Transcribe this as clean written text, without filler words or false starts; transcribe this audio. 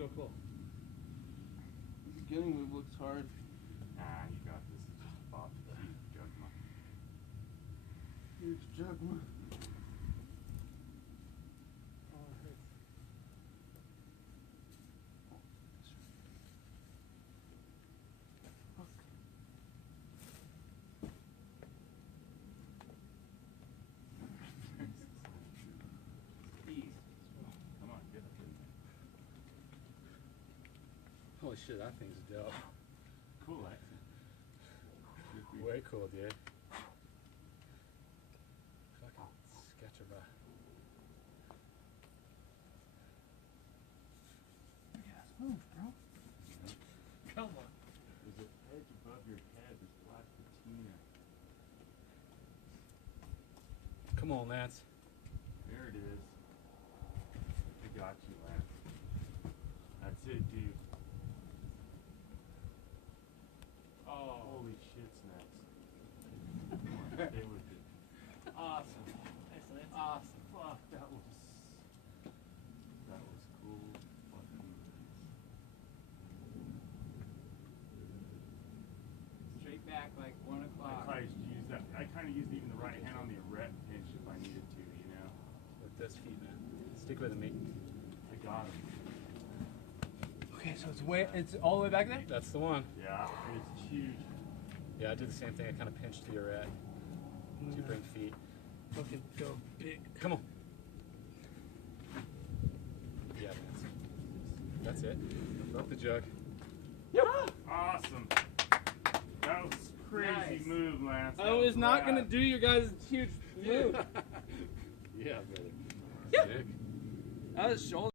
go cool. The beginning move looks hard. Nah, you got this. It's just a pop. Huge jugma. Huge jugma. Oh, it hurts. Come on, get up in there. Holy shit, that thing's dope. Cool accent. Way cool, dude. Fucking sketcher, bro. Yes, move, bro. Come on. There's an edge above your head. There's black patina. Come on, Lance. There it is. I got you, Lance. That's it, dude. Oh, holy shit, snacks. Stay with it. Awesome. Excellent. Awesome. Fuck, that was cool. Fucking Straight back like 1 o'clock. I kind of used even the right hand on the erect pinch if I needed to, you know. With this feet, man. Stick with me. I got him. Okay, so it's all the way back there? That's the one. Yeah, it's huge. Yeah, I did the same thing. I kind of pinched to your rat. To bring feet. Fucking go big. Come on. Yeah, Lance. That's it. Broke the jug. Yep. Awesome. That was crazy Nice. move, Lance. I was not gonna do your guys' huge move. Yeah, brother. Yep. Sick. That was shoulder.